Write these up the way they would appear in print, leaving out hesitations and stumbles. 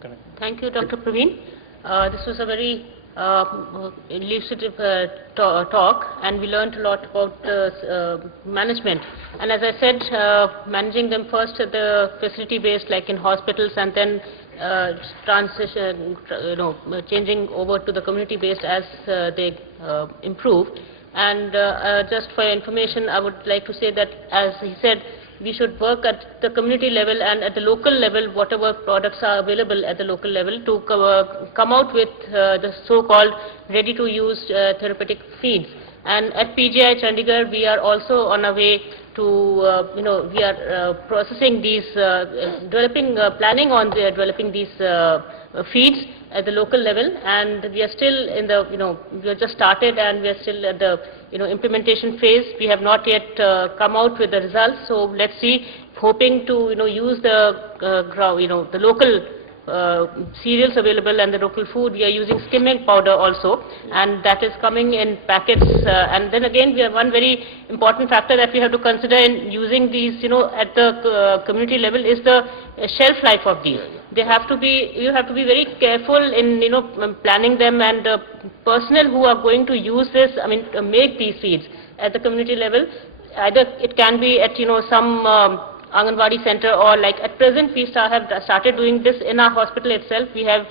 Correct. Thank you, Dr. Praveen. This was a very elucidative talk, and we learned a lot about management. And as I said, managing them first at the facility-based, like in hospitals, and then transition, changing over to the community-based as they improve. And just for your information, I would like to say that, as he said, we should work at the community level and at the local level, whatever products are available at the local level, to come out with the so-called ready-to-use therapeutic feeds. And at PGI Chandigarh, we are also on our way to, we are processing these, planning on developing these feeds at the local level, and we are still in the, we have just started, and we are still at the, implementation phase. We have not yet come out with the results, so let's see, hoping to, use the, the local cereals available and the local food. We are using skim milk powder also, and that is coming in packets. And then again, we have one very important factor that we have to consider in using these, at the community level, is the shelf life of these. They have to be, you have to be very careful in, planning them, and the personnel who are going to use this, make these feeds at the community level. Either it can be at, some Anganwadi center, or like at present we have started doing this in our hospital itself. We have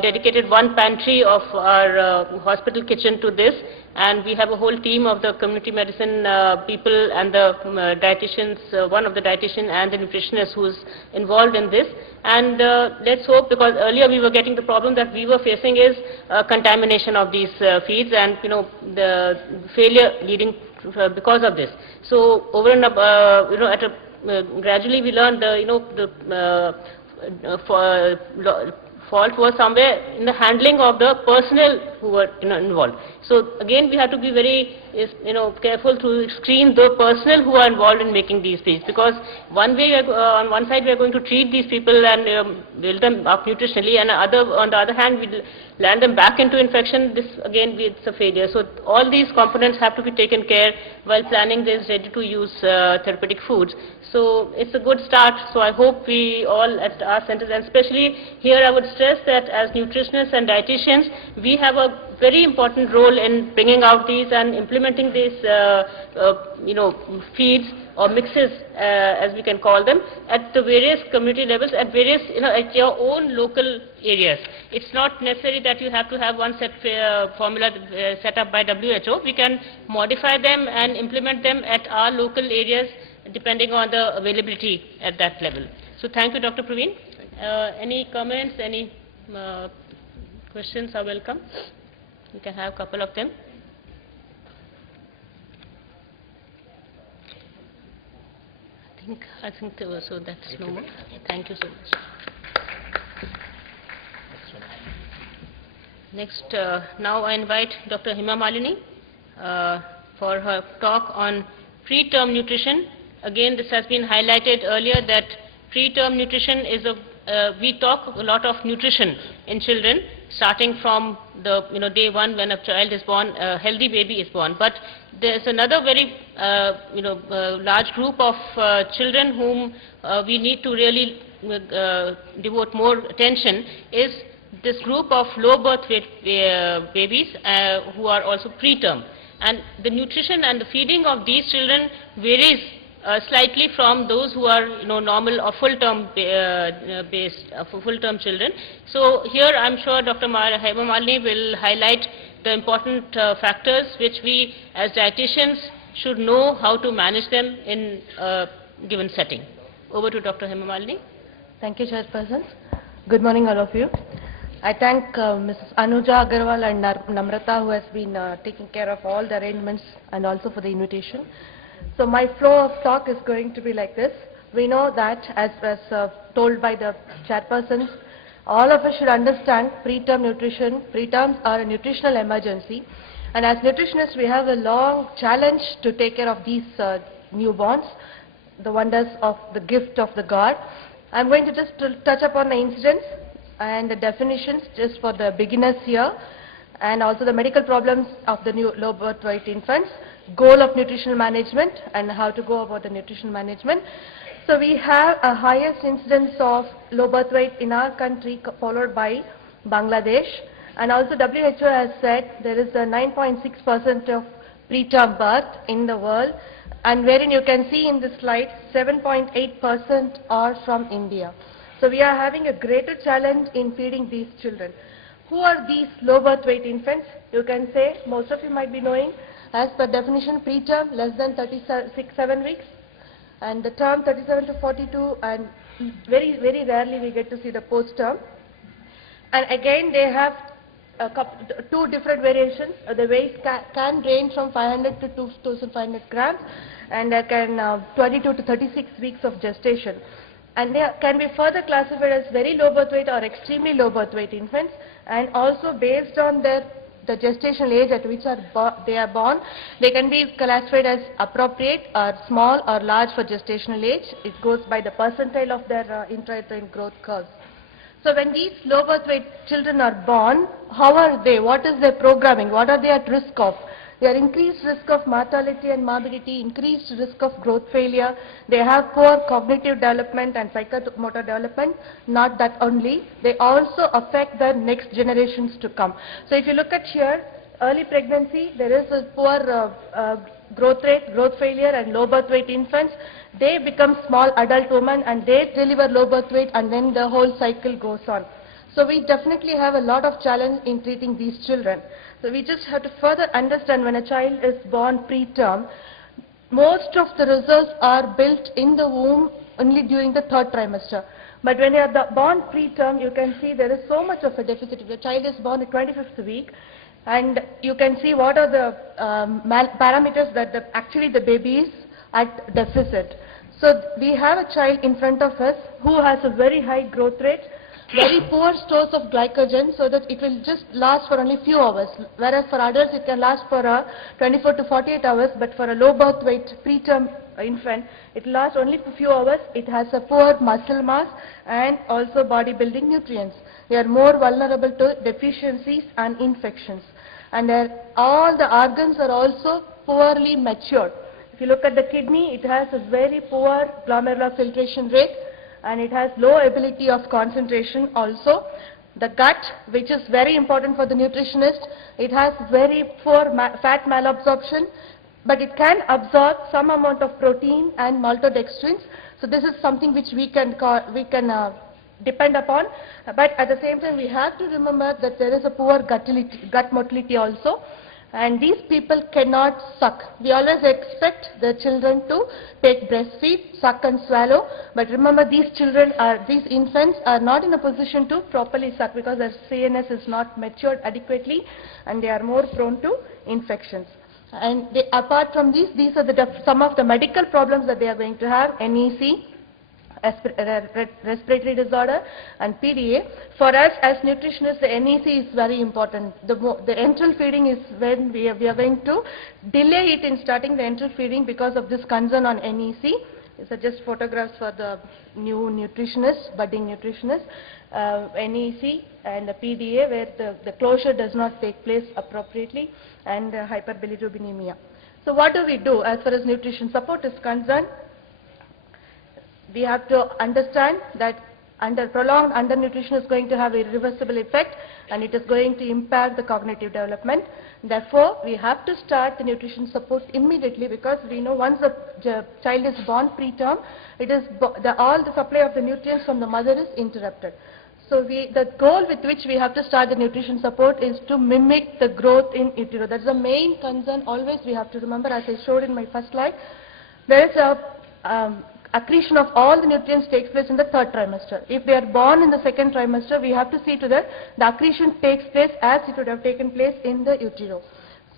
dedicated one pantry of our hospital kitchen to this, and we have a whole team of the community medicine people and the dietitians, one of the dietitian and the nutritionist who is involved in this. And let's hope, because earlier we were getting the problem that we were facing is contamination of these feeds, and the failure leading because of this. So over and at a gradually we learned fault was somewhere in the handling of the personnel who were involved. So again, we have to be very careful to screen the personnel who are involved in making these feeds, because one way on one side we are going to treat these people and build them up nutritionally, and on the other hand we land them back into infection. This again, it's a failure. So all these components have to be taken care while planning this ready-to-use therapeutic foods. So it's a good start. So I hope we all at our centers, and especially here I would stress that as nutritionists and dietitians, we have a very important role in bringing out these and implementing these, feeds or mixes, as we can call them, at the various community levels, at various, at your own local areas. It's not necessary that you have to have one set formula set up by WHO. We can modify them and implement them at our local areas, depending on the availability at that level. So thank you, Dr. Praveen. Any comments, any questions are welcome. We can have a couple of them. I think so that's no more. Thank you so much. Next, now I invite Dr. Hema Malini for her talk on preterm nutrition. Again, this has been highlighted earlier that preterm nutrition is we talk a lot of nutrition in children, starting from the day one when a child is born, a healthy baby is born. But there is another very large group of children whom we need to really devote more attention, is this group of low birth weight babies who are also preterm. And the nutrition and the feeding of these children varies slightly from those who are normal or full-term based full-term children. So here I'm sure Dr. Hema Malini will highlight the important factors which we as dietitians should know how to manage them in a given setting. Over to Dr. Hema Malini. Thank you, Chairperson. Good morning, all of you. I thank Mrs. Anuja Agarwal and Namrata, who has been taking care of all the arrangements and also for the invitation. So my flow of talk is going to be like this. We know that, as told by the chairpersons, all of us should understand preterm nutrition. Preterms are a nutritional emergency. And as nutritionists, we have a long challenge to take care of these newborns, the wonders of the gift of the God. I'm going to just touch upon the incidents and the definitions just for the beginners here, and also the medical problems of the new low birth weight infants, goal of nutritional management and how to go about the nutritional management. So we have a highest incidence of low birth weight in our country, followed by Bangladesh. And also WHO has said there is a 9.6% of preterm birth in the world, and wherein you can see in this slide 7.8% are from India. So we are having a greater challenge in feeding these children. Who are these low birth weight infants? You can say, most of you might be knowing, as per definition, preterm less than 37 weeks, and the term 37 to 42, and very rarely we get to see the post-term. And again, they have two different variations. The weight can range from 500 to 2,500 grams, and they can 22 to 36 weeks of gestation. And they can be further classified as very low birth weight or extremely low birth weight infants, and also based on the gestational age at which they are born, they can be classified as appropriate or small or large for gestational age. It goes by the percentile of their intrauterine growth curves. So when these low birth weight children are born, how are they? What is their programming? What are they at risk of? They are increased risk of mortality and morbidity, increased risk of growth failure. They have poor cognitive development and psychomotor development. Not that only, they also affect the next generations to come. So if you look at here, early pregnancy, there is a poor growth rate, growth failure, and low birth weight infants. They become small adult women and they deliver low birth weight, and then the whole cycle goes on. So we definitely have a lot of challenge in treating these children. So we just have to further understand, when a child is born preterm, most of the results are built in the womb only during the 3rd trimester. But when you are born preterm, you can see there is so much of a deficit. If the child is born at 25th week, and you can see what are the parameters that actually the baby is at deficit. So we have a child in front of us who has a very high growth rate, very poor stores of glycogen, so that it will just last for only few hours, whereas for adults it can last for 24 to 48 hours, but for a low birth weight preterm infant, it lasts only for few hours. It has a poor muscle mass and also body building nutrients. They are more vulnerable to deficiencies and infections, and all the organs are also poorly matured. If you look at the kidney, it has a very poor glomerular filtration rate, and it has low ability of concentration also. The gut, which is very important for the nutritionist, it has very poor fat malabsorption, but it can absorb some amount of protein and maltodextrins. So this is something which we can depend upon, but at the same time we have to remember that there is a poor gut motility also, and these people cannot suck. We always expect the children to take breastfeed, suck and swallow, but remember these infants are not in a position to properly suck because their CNS is not matured adequately, and they are more prone to infections. And apart from these are some of the medical problems that they are going to have: NEC, respiratory disorder, and PDA. For us as nutritionists, the NEC is very important. The enteral feeding is when we are going to delay it in starting the enteral feeding because of this concern on NEC. These are just photographs for the new nutritionists, budding nutritionists. NEC and the PDA, where the closure does not take place appropriately, and hyperbilirubinemia. So what do we do as far as nutrition support is concerned? We have to understand that prolonged undernutrition is going to have a irreversible effect, and it is going to impair the cognitive development. Therefore, we have to start the nutrition support immediately, because we know once the child is born preterm, it is all the supply of the nutrients from the mother is interrupted. So the goal with which we have to start the nutrition support is to mimic the growth in utero. That's the main concern. Always we have to remember, as I showed in my first slide, there is a accretion of all the nutrients takes place in the 3rd trimester. If they are born in the 2nd trimester, we have to see to that the accretion takes place as it would have taken place in the utero.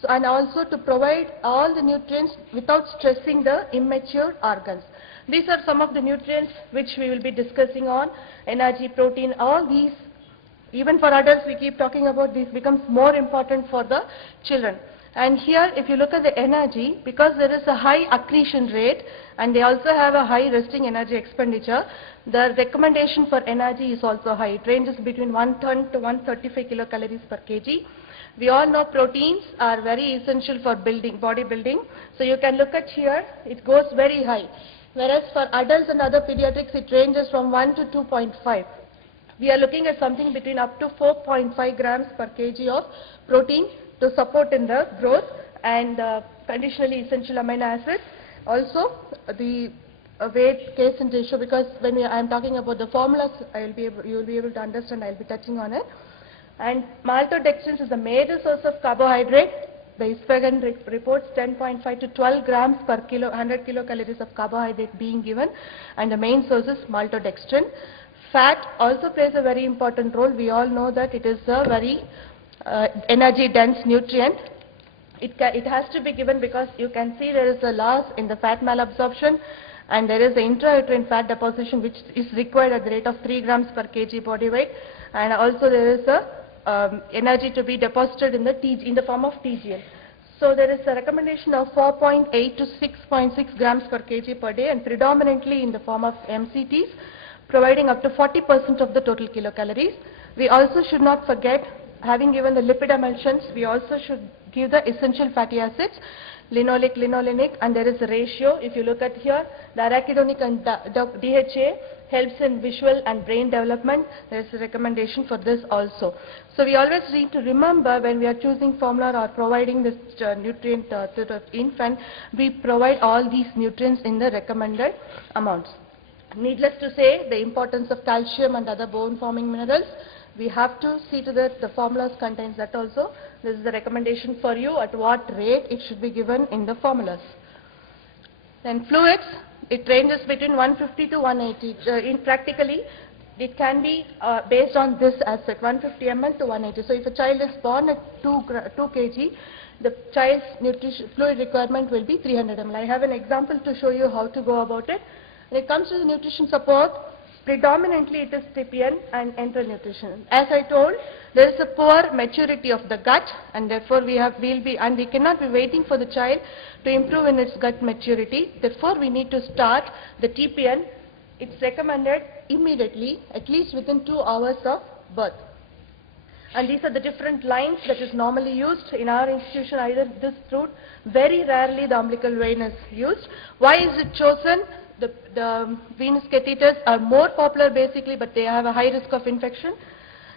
So, and also to provide all the nutrients without stressing the immature organs. These are some of the nutrients which we will be discussing on: energy, protein, all these. Even for adults, we keep talking about these, becomes more important for the children. And here, if you look at the energy, because there is a high accretion rate and they also have a high resting energy expenditure, the recommendation for energy is also high. It ranges between 110 to 135 kilocalories per kg. We all know proteins are very essential for body building. So you can look at here, it goes very high. whereas for adults and other pediatrics it ranges from 1 to 2.5. We are looking at something between up to 4.5 grams per kg of protein to support in the growth and conditionally essential amino acids. Also the weight, case and ratio, because when I am talking about the formulas, you will be able to understand, I will be touching on it. And maltodextrins is a major source of carbohydrate. The ISPEGAN reports 10.5 to 12 grams per kilo, 100 kilocalories of carbohydrate being given, and the main source is maltodextrin. Fat also plays a very important role. We all know that it is a very energy dense nutrient. It has to be given because you can see there is a loss in the fat malabsorption, and there is the intrauterine fat deposition which is required at the rate of 3 grams per kg body weight, and also there is a energy to be deposited in the form of TGL. So there is a recommendation of 4.8 to 6.6 grams per kg per day, and predominantly in the form of MCTs, providing up to 40% of the total kilocalories. We also should not forget, having given the lipid emulsions, we also should give the essential fatty acids, linoleic, linolenic, and there is a ratio. If you look at here, the arachidonic and DHA helps in visual and brain development. There is a recommendation for this also. So we always need to remember when we are choosing formula or providing this nutrient to the infant, we provide all these nutrients in the recommended amounts. Needless to say, the importance of calcium and other bone forming minerals, we have to see to that the formulas contains that also. This is the recommendation for you at what rate it should be given in the formulas. Then fluids, it ranges between 150 to 180. In practically, it can be based on this aspect, 150 ml to 180. So if a child is born at 2 kg, the child's nutrition fluid requirement will be 300 ml. I have an example to show you how to go about it. When it comes to the nutrition support, predominantly it is TPN and enteral nutrition. As I told, there is a poor maturity of the gut, and therefore we cannot be waiting for the child to improve in its gut maturity. Therefore we need to start the TPN. It's recommended immediately, at least within 2 hours of birth. And these are the different lines that is normally used in our institution, either this route. Very rarely the umbilical vein is used. Why is it chosen? The venous catheters are more popular basically, but they have a high risk of infection.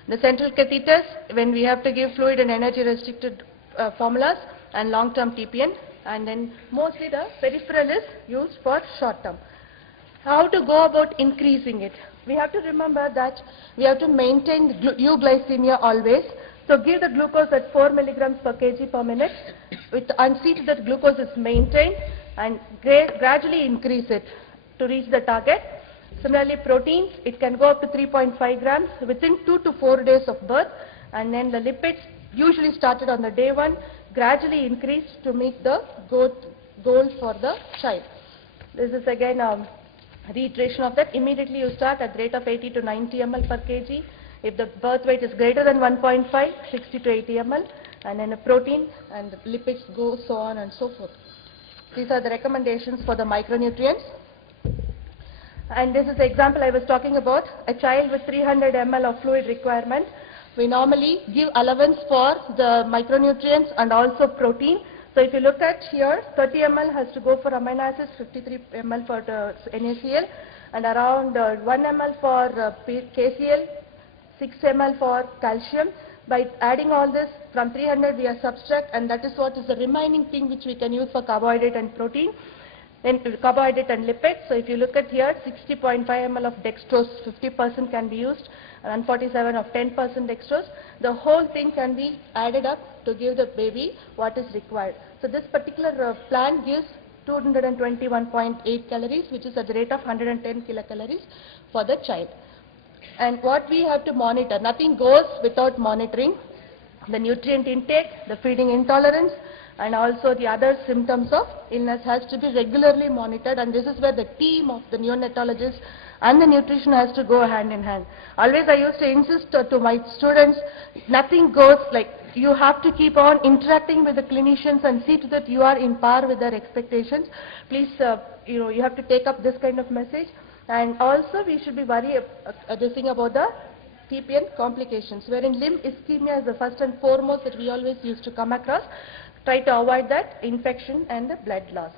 The central catheters, when we have to give fluid and energy restricted formulas, and long-term TPN, and then mostly the peripheral is used for short-term. How to go about increasing it? We have to remember that we have to maintain euglycemia always. So give the glucose at 4 milligrams per kg per minute, and see to that glucose is maintained, and gradually increase it to reach the target. Similarly, proteins, it can go up to 3.5 grams within 2 to 4 days of birth, and then the lipids usually started on the day 1, gradually increased to meet the goal for the child. This is again a reiteration of that. Immediately you start at the rate of 80 to 90 ml per kg. If the birth weight is greater than 1.5, 60 to 80 ml, and then a protein and the lipids go so on and so forth. These are the recommendations for the micronutrients. And this is the example I was talking about, a child with 300 ml of fluid requirement. We normally give allowance for the micronutrients and also protein. So if you look at here, 30 ml has to go for amino acids, 53 ml for the NaCl, and around 1 ml for KCl, 6 ml for calcium. By adding all this, from 300 we are subtract, and that is what is the remaining thing which we can use for carbohydrate and protein. Then carbohydrate and lipids. So if you look at here, 60.5 ml of dextrose, 50% can be used, and 147 of 10% dextrose. The whole thing can be added up to give the baby what is required. So this particular plan gives 221.8 calories, which is at the rate of 110 kilocalories for the child. And what we have to monitor, nothing goes without monitoring. The nutrient intake, the feeding intolerance, and also the other symptoms of illness has to be regularly monitored, and this is where the team of the neonatologist and the nutrition has to go hand in hand. Always I used to insist to my students, nothing goes like, you have to keep on interacting with the clinicians and see to that you are in par with their expectations. Please, you have to take up this kind of message. And also we should be worried about the TPN complications, wherein limb ischemia is the first and foremost that we always used to come across. Try to avoid that infection and the blood loss.